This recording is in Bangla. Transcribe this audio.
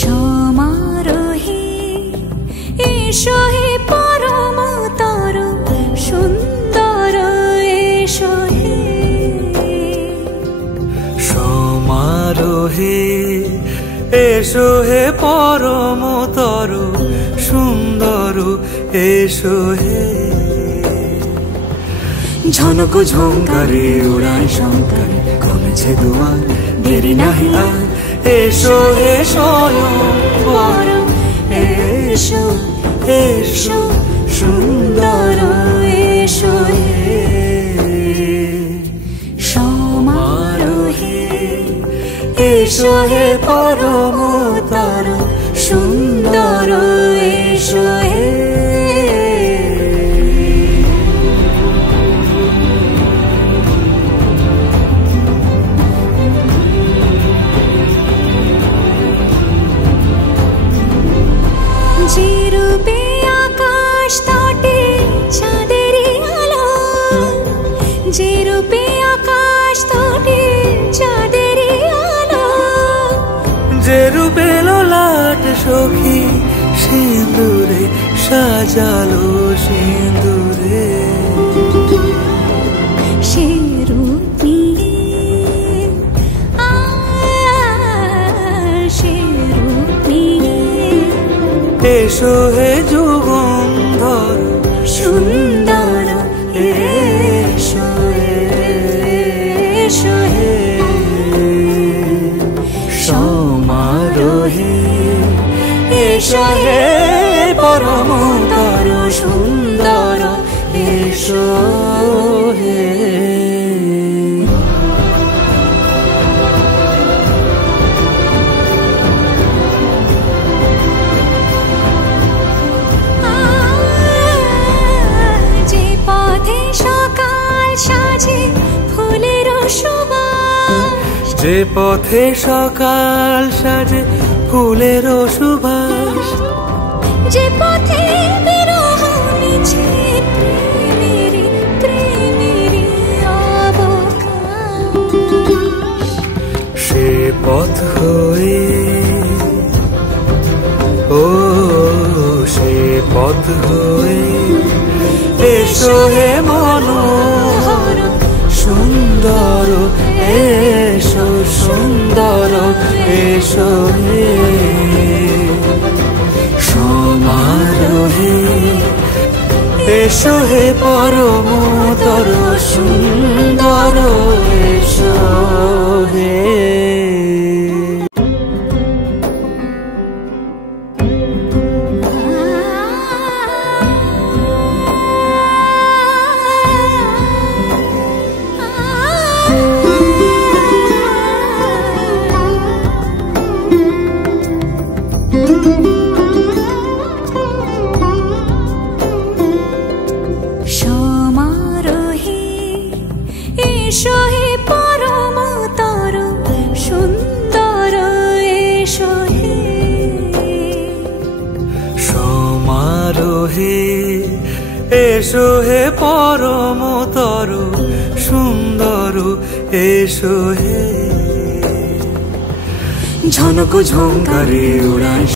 সমারোহে এসো হে পরমতর সুন্দর এসো হে। সমারোহে এসো হে পরমতর সুন্দর এসো হে। ঝনক ঝঙ্কারে উড়ায় শঙ্কারে কমেছে দুয়ার দেরি নাহি আর। এসো হে স্বয়ংবর এসো এসো সুন্দর এসো হে। সমারোহে এসো হে পরমতর সুন্দর এসো হে। যে রূপে আকাশ তটে চাঁদেরই আলো, যে রূপে আকাশ তটে চাঁদেরই আলো, যে রূপে ললাট সখী সিঁদুরে সাজালো সিঁদুরে। সে রূপ নিয়ে সে রূপ নিয়ে এসো হে যুগন্ধর সুন্দর এসো এসো হে। সমারোহে এসো হে পরমতর সুন্দর এসো হে। যে পথে সকাল সাজে ফুলের সুবাস, যে পথে সকাল সাজে ফুলের সুবাস, যে পথে বিরহ মিছে প্রেমেরই প্রেমেরই অবকাশ, সে পথ হয়ে ও সে পথ হয়ে এসো হে মনোহর সুন্দর এসো সুন্দর এসো হে। সমারোহে এসো হে পরমতর সুন্দর এসো হে। সমারোহে এসো হে পরমতর সুন্দর এসো হে। সমারোহে এসো হে পরমতর সুন্দর এসো হে। ঝনক ঝঙ্কারে উড়ায়